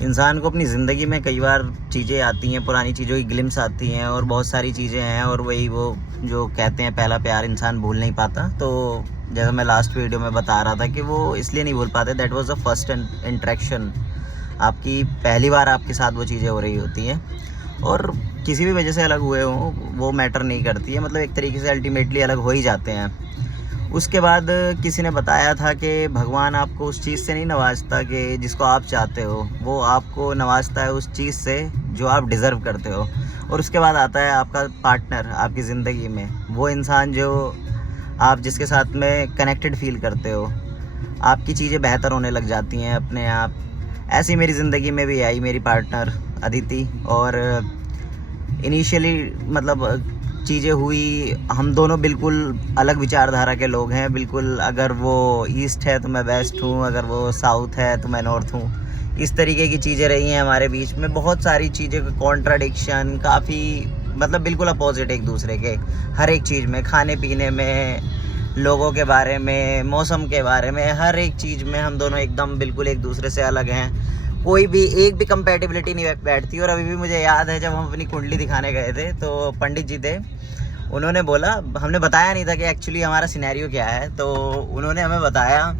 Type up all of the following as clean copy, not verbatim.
इंसान को अपनी ज़िंदगी में कई बार चीज़ें आती हैं, पुरानी चीज़ों की ग्लिम्स आती हैं और बहुत सारी चीज़ें हैं, और वही वो जो कहते हैं पहला प्यार इंसान भूल नहीं पाता। तो जैसा मैं लास्ट वीडियो में बता रहा था कि वो इसलिए नहीं भूल पाते, that was the first interaction. आपकी पहली बार आपके साथ वो चीज़ें हो रही होती हैं, और किसी भी वजह से अलग हुए हों वो मैटर नहीं करती है, मतलब एक तरीके से अल्टीमेटली अलग हो ही जाते हैं। उसके बाद किसी ने बताया था कि भगवान आपको उस चीज़ से नहीं नवाजता कि जिसको आप चाहते हो, वो आपको नवाजता है उस चीज़ से जो आप डिज़र्व करते हो। और उसके बाद आता है आपका पार्टनर आपकी ज़िंदगी में, वो इंसान जो आप जिसके साथ में कनेक्टेड फील करते हो, आपकी चीज़ें बेहतर होने लग जाती हैं अपने आप। ऐसी मेरी ज़िंदगी में भी आई मेरी पार्टनर अदिति, और इनिशियली मतलब चीज़ें हुई, हम दोनों बिल्कुल अलग विचारधारा के लोग हैं। बिल्कुल, अगर वो ईस्ट है तो मैं वेस्ट हूँ, अगर वो साउथ है तो मैं नॉर्थ हूँ। इस तरीके की चीज़ें रही हैं हमारे बीच में, बहुत सारी चीज़ें, कॉन्ट्राडिक्शन काफ़ी, मतलब बिल्कुल अपोजिट एक दूसरे के, हर एक चीज़ में, खाने पीने में, लोगों के बारे में, मौसम के बारे में, हर एक चीज़ में हम दोनों एकदम बिल्कुल एक दूसरे से अलग हैं। कोई भी एक भी कंपैटिबिलिटी नहीं बैठती। और अभी भी मुझे याद है जब हम अपनी कुंडली दिखाने गए थे तो पंडित जी थे, उन्होंने बोला, हमने बताया नहीं था कि एक्चुअली हमारा सिनेरियो क्या है, तो उन्होंने हमें बताया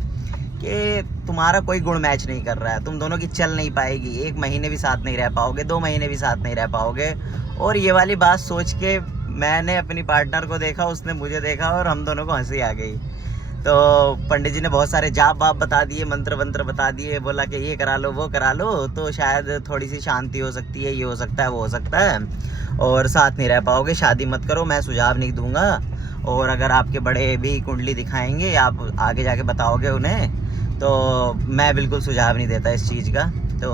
कि तुम्हारा कोई गुण मैच नहीं कर रहा है, तुम दोनों की चल नहीं पाएगी, 1 महीने भी साथ नहीं रह पाओगे, 2 महीने भी साथ नहीं रह पाओगे। और ये वाली बात सोच के मैंने अपनी पार्टनर को देखा, उसने मुझे देखा, और हम दोनों को हंसी आ गई। तो पंडित जी ने बहुत सारे जाप वाप बता दिए, मंत्र वंत्र बता दिए, बोला कि ये करा लो वो करा लो तो शायद थोड़ी सी शांति हो सकती है, ये हो सकता है वो हो सकता है, और साथ नहीं रह पाओगे, शादी मत करो, मैं सुझाव नहीं दूंगा। और अगर आपके बड़े भी कुंडली दिखाएंगे, आप आगे जाके बताओगे उन्हें, तो मैं बिल्कुल सुझाव नहीं देता इस चीज़ का। तो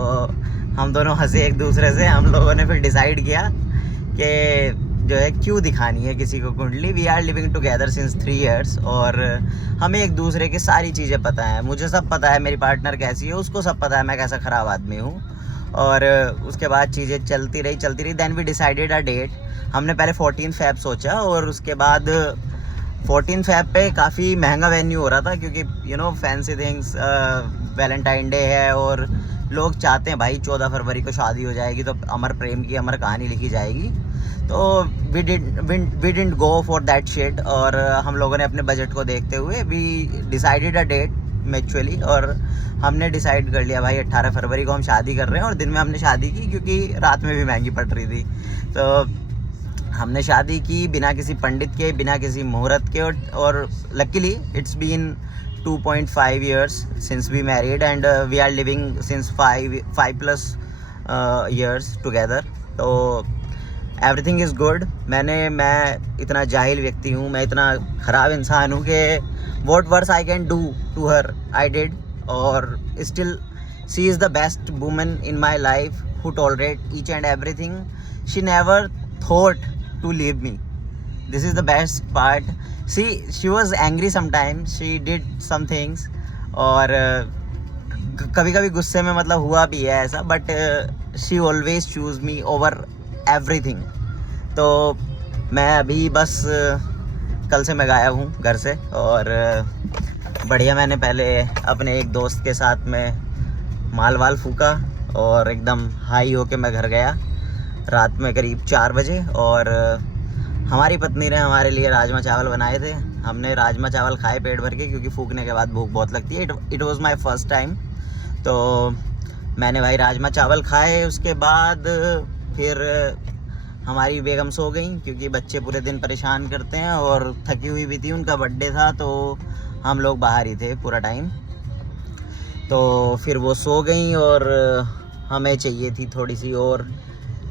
हम दोनों हंसे एक दूसरे से। हम लोगों ने फिर डिसाइड किया कि जो है क्यों दिखानी है किसी को कुंडली। We are living together since 3 years, और हमें एक दूसरे की सारी चीज़ें पता है। मुझे सब पता है मेरी पार्टनर कैसी है, उसको सब पता है मैं कैसा ख़राब आदमी हूँ। और उसके बाद चीज़ें चलती रही। Then we decided a date. हमने पहले 14 Feb सोचा, और उसके बाद 14 Feb पे काफ़ी महंगा वेन्यू हो रहा था, क्योंकि फैंसी थिंग्स, वैलेंटाइन डे है, और लोग चाहते हैं भाई 14 फरवरी को शादी हो जाएगी तो अमर प्रेम की अमर कहानी लिखी जाएगी। तो we didn't go for that shit. और हम लोगों ने अपने बजट को देखते हुए we decided a date mutually, और हमने डिसाइड कर लिया भाई 18 फरवरी को हम शादी कर रहे हैं। और दिन में हमने शादी की, क्योंकि रात में भी महंगी पड़ रही थी। तो हमने शादी की बिना किसी पंडित के, बिना किसी मुहूर्त के, और luckily it's been 2.5 years since we married, and we are living since 5+ years together. तो एवरीथिंग इज़ गुड। मैं इतना जाहिल व्यक्ति हूँ, मैं इतना ख़राब इंसान हूँ कि what worse I can do to her I did, और still she is the best woman in my life who tolerate each and everything. She never thought to leave me, this is the best part. She was angry sometimes, she did some things, और कभी कभी गुस्से में मतलब हुआ भी है ऐसा, but she always choose me over everything. तो मैं अभी बस कल से मैं गायब हूँ घर से, और बढ़िया मैंने पहले अपने एक दोस्त के साथ में माल वाल फूका, और एकदम हाई होके मैं घर गया रात में करीब 4 बजे। और हमारी पत्नी ने हमारे लिए राजमा चावल बनाए थे। हमने राजमा चावल खाए पेट भर के, क्योंकि फूकने के बाद भूख बहुत लगती है। It was my first time. तो मैंने भाई राजमा चावल खाए। उसके बाद फिर हमारी बेगम सो गई, क्योंकि बच्चे पूरे दिन परेशान करते हैं, और थकी हुई भी थी, उनका बर्थडे था, तो हम लोग बाहर ही थे पूरा टाइम। तो फिर वो सो गई, और हमें चाहिए थी थोड़ी सी और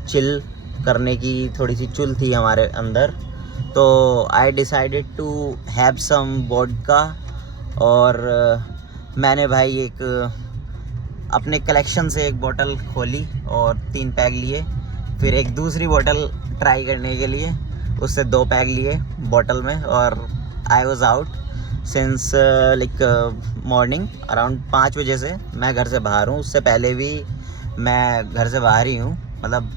चिल करने की, थोड़ी सी चुल थी हमारे अंदर। तो I decided to have some vodka, और मैंने भाई एक अपने कलेक्शन से एक बोतल खोली और 3 पैक लिए। फिर एक दूसरी बोतल ट्राई करने के लिए उससे 2 पैक लिए बोतल में, और I was out since morning around 5 बजे से मैं घर से बाहर हूँ। उससे पहले भी मैं घर से बाहर ही हूँ, मतलब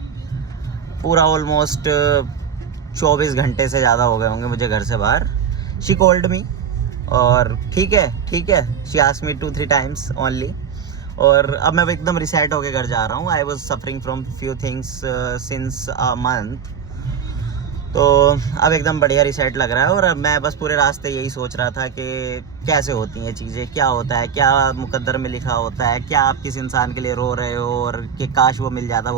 पूरा ऑलमोस्ट 24 घंटे से ज़्यादा हो गए होंगे मुझे घर से बाहर। शी कॉल्ड मी, और ठीक है she asked me 2-3 times only, और अब मैं एकदम रिसेट होके घर जा रहा हूँ. I was suffering from few things since a month. तो अब एकदम बढ़िया रिसेट लग रहा है. और अब मैं बस पूरे रास्ते यही सोच रहा था कि कैसे होती हैं चीज़ें, क्या होता है, क्या मुकद्दर में लिखा होता है, क्या आप किस इंसान के लिए रो रहे हो और कि काश वो मिल जाता.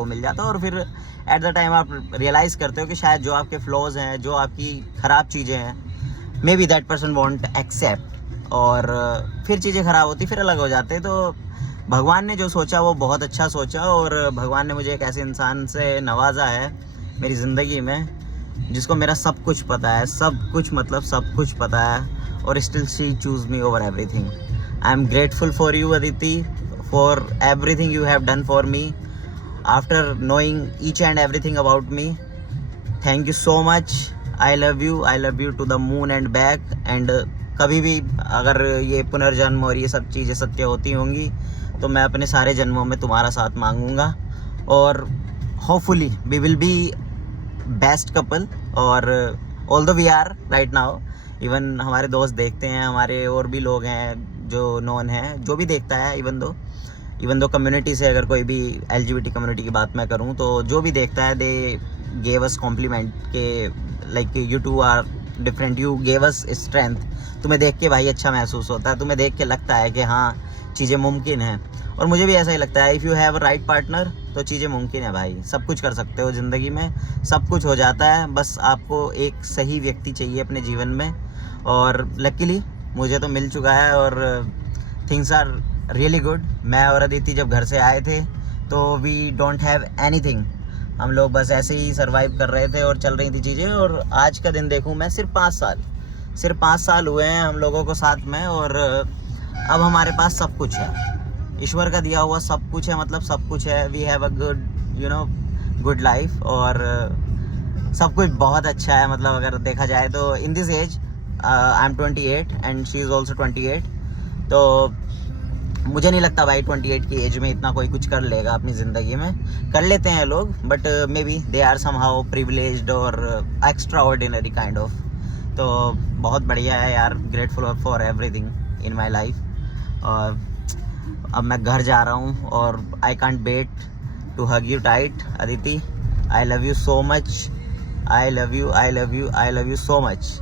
और फिर एट द टाइम आप रियलाइज़ करते हो कि शायद जो आपके फ्लॉज हैं, जो आपकी ख़राब चीज़ें हैं, maybe that person won't accept. और फिर चीज़ें ख़राब होती, फिर अलग हो जाते. तो भगवान ने जो सोचा वो बहुत अच्छा सोचा. और भगवान ने मुझे एक ऐसे इंसान से नवाजा है मेरी ज़िंदगी में जिसको मेरा सब कुछ पता है, सब कुछ मतलब सब कुछ पता है. और still she choose me over everything. I am grateful for you Aditi, for everything you have done for me after knowing each and everything about me. Thank you so much. I love you to the moon and back. And कभी भी अगर ये पुनर्जन्म और ये सब चीज़ें सत्य होती होंगी तो मैं अपने सारे जन्मों में तुम्हारा साथ मांगूंगा. और hopefully we will be best couple. और although we are right now, even हमारे दोस्त देखते हैं, हमारे और भी लोग हैं जो नॉन हैं, जो भी देखता है, इवन दो कम्युनिटी से अगर कोई भी LGBT कम्युनिटी की बात मैं करूं तो जो भी देखता है दे गेव अस कॉम्प्लीमेंट के like you two are different, you gave us strength. तुम्हें देख के भाई अच्छा महसूस होता है, तुम्हें देख के लगता है कि हाँ चीज़ें मुमकिन हैं. और मुझे भी ऐसा ही लगता है, if you have a right partner तो चीज़ें मुमकिन है भाई. सब कुछ कर सकते हो ज़िंदगी में, सब कुछ हो जाता है. बस आपको एक सही व्यक्ति चाहिए अपने जीवन में. और लकीली मुझे तो मिल चुका है और थिंग्स आर रियली गुड. मैं और अदिति जब घर से आए थे तो वी डोंट हैव एनीथिंग. हम लोग बस ऐसे ही सर्वाइव कर रहे थे और चल रही थी चीज़ें. और आज का दिन देखूं मैं, सिर्फ 5 साल हुए हैं हम लोगों को साथ में. और अब हमारे पास सब कुछ है, ईश्वर का दिया हुआ सब कुछ है, मतलब सब कुछ है. We have a good life. और सब कुछ बहुत अच्छा है. मतलब अगर देखा जाए तो in this age I am 28 and she is also 28. तो मुझे नहीं लगता भाई 28 की एज में इतना कोई कुछ कर लेगा अपनी ज़िंदगी में. कर लेते हैं लोग, but maybe they are somehow privileged और एक्स्ट्रा ऑर्डिनरी काइंड ऑफ. तो बहुत बढ़िया है यार, grateful for everything in my life. और अब मैं घर जा रहा हूँ और I can't wait to hug you tight Aditi. I love you so much. I love you so much.